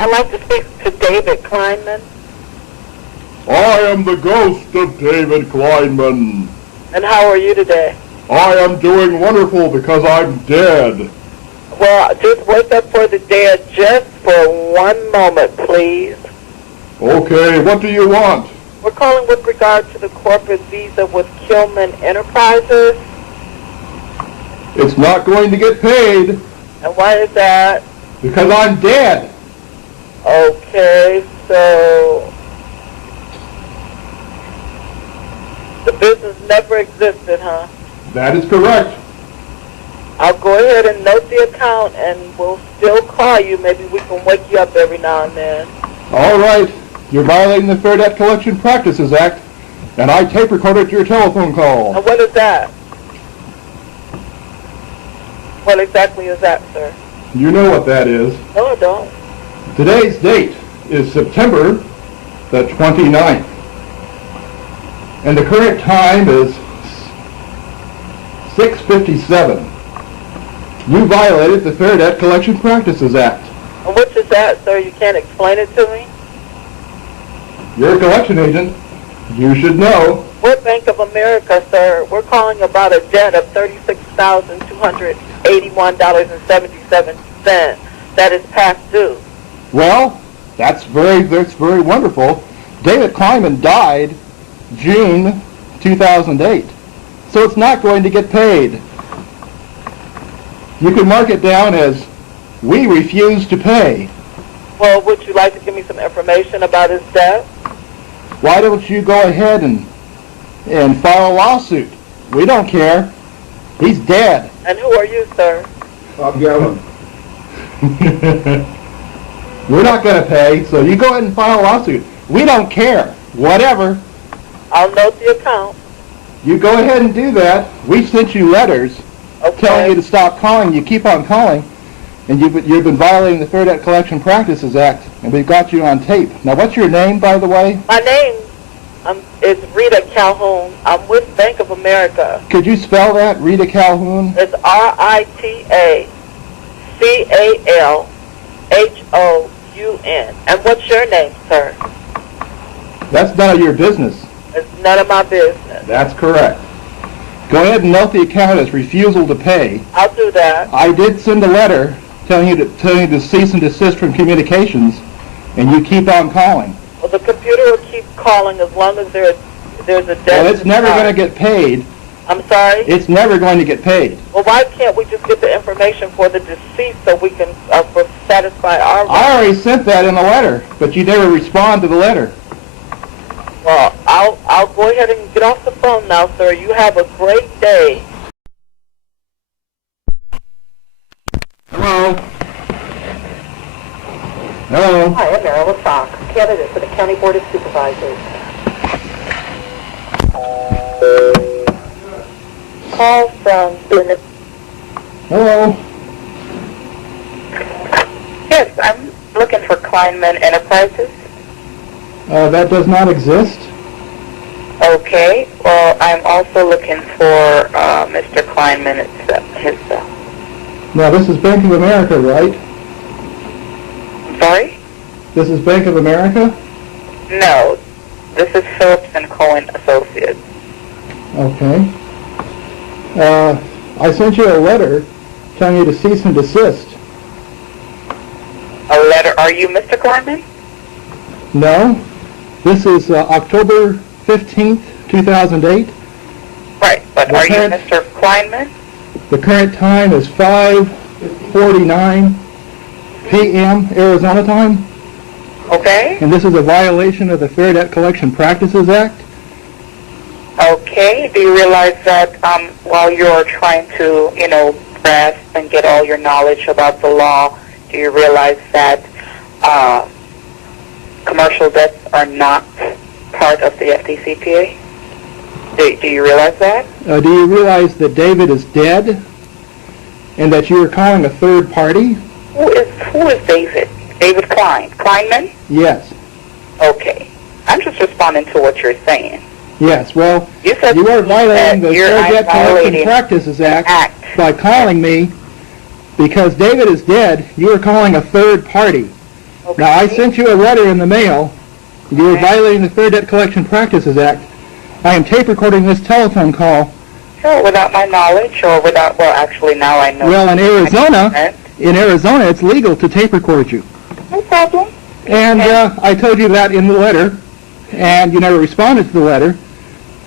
I'd like to speak to David Kleinman. I am the ghost of David Kleinman. And how are you today? I am doing wonderful because I'm dead. Well, just wake up for the dead just for 1 moment, please. Okay, what do you want? We're calling with regard to the corporate visa with Cohen Enterprises. It's not going to get paid. And why is that? Because I'm dead. Okay, so the business never existed, huh? That is correct. I'll go ahead and note the account, and we'll still call you. Maybe we can wake you up every now and then. All right. You're violating the Fair Debt Collection Practices Act, and I tape recorded your telephone call. And what is that? What exactly is that, sir? You know what that is. No, I don't. Today's date is September the 29th, and the current time is 6:57. You violated the Fair Debt Collection Practices Act. And what is that, sir? You can't explain it to me? You're a collection agent. You should know. We're Bank of America, sir. We're calling about a debt of $36,281.77 that is past due. Well, that's very wonderful. David Kleinman died June 2008, so it's not going to get paid. You can mark it down as, we refuse to pay. Well, would you like to give me some information about his death? Why don't you go ahead and file a lawsuit? We don't care. He's dead. And who are you, sir? I'm Gavin. We're not going to pay, so you go ahead and file a lawsuit. We don't care. Whatever. I'll note the account. You go ahead and do that. We sent you letters telling you to stop calling. You keep on calling, and you've been violating the Fair Debt Collection Practices Act, and we've got you on tape. Now, what's your name, by the way? My name is Rita Calhoun. I'm with Bank of America. Could you spell that, Rita Calhoun? It's RITACALHOUN. And what's your name, sir? That's none of your business. It's none of my business. That's correct. Go ahead and note the account as refusal to pay. I'll do that. I did send a letter telling you to cease and desist from communications, and you keep on calling. Well, the computer will keep calling as long as there's a debt. Well, it's never going to get paid. I'm sorry? It's never going to get paid. Well, why can't we just get the information for the deceased so we can satisfy our... I already sent that in the letter, but you never respond to the letter. Well, I'll go ahead and get off the phone now, sir. You have a great day. Hello? Hello? Hi, I'm Marilyn Fox, candidate for the County Board of Supervisors. Call from... Hello? Yes, I'm looking for Kleinman Enterprises. That does not exist. Okay, well, I'm also looking for Mr. Kleinman himself. Now, this is Bank of America, right? I'm sorry? This is Bank of America? No, this is Phillips and Cohen Associates. Okay. I sent you a letter telling you to cease and desist. A letter? Are you Mr. Kleinman? No. This is October 15th, 2008. Right, but are you Mr. Kleinman? The current time is 5:49 p.m. Arizona time. Okay. And this is a violation of the Fair Debt Collection Practices Act. Okay. Do you realize that while you're trying to, grasp and get all your knowledge about the law, do you realize that commercial debts are not part of the FDCPA? Do you realize that? Do you realize that David is dead and that you are calling a third party? Who is David? David Kleinman? Yes. Okay. I'm just responding to what you're saying. Yes, well, you are violating the Fair Debt Collection Practices Act by calling me because David is dead. You are calling a third party. Okay. Now, I sent you a letter in the mail. You were violating the Fair Debt Collection Practices Act. I am tape recording this telephone call. Sure, without my knowledge or without, well, actually now I know. Well, in Arizona, it's legal to tape record you. No problem. And I told you that in the letter, and you never responded to the letter.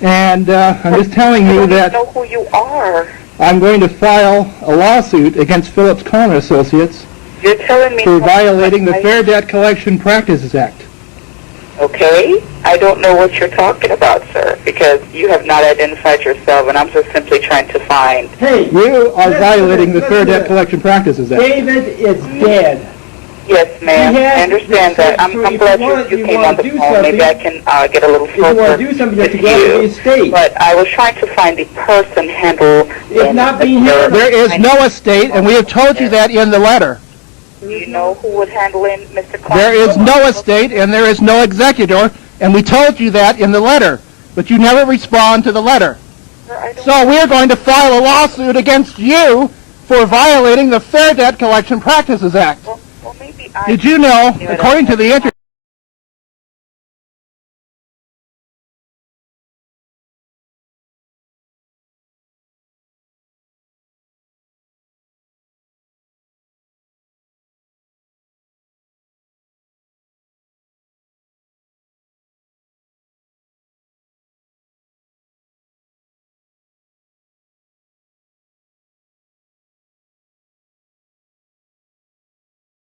And I'm just telling you that I don't know who you are. I'm going to file a lawsuit against Phillips Cohen And Associates You're telling me for violating the Fair Debt Collection Practices Act. Okay, I don't know what you're talking about, sir, because you have not identified yourself, and I'm just simply trying to find. Hey, You are violating the Fair listen to Debt this. Collection Practices Act. David is dead. Yes, ma'am, He has- I understand that. I'm so if glad you want- you you came wanna on the do phone. Maybe I something- can get a little If you want closer to do something, you have to with go out to the you. estate. But I was trying to find the person handle. It's not being handled. There is no estate, and we have told you that in the letter. Do you know who would handle in Mr. Clark? There is no estate, and there is no executor, and we told you that in the letter, but you never respond to the letter. Sir, I don't- So we're going to file a lawsuit against you for violating the Fair Debt Collection Practices Act. Well, maybe I. Did you know, according to the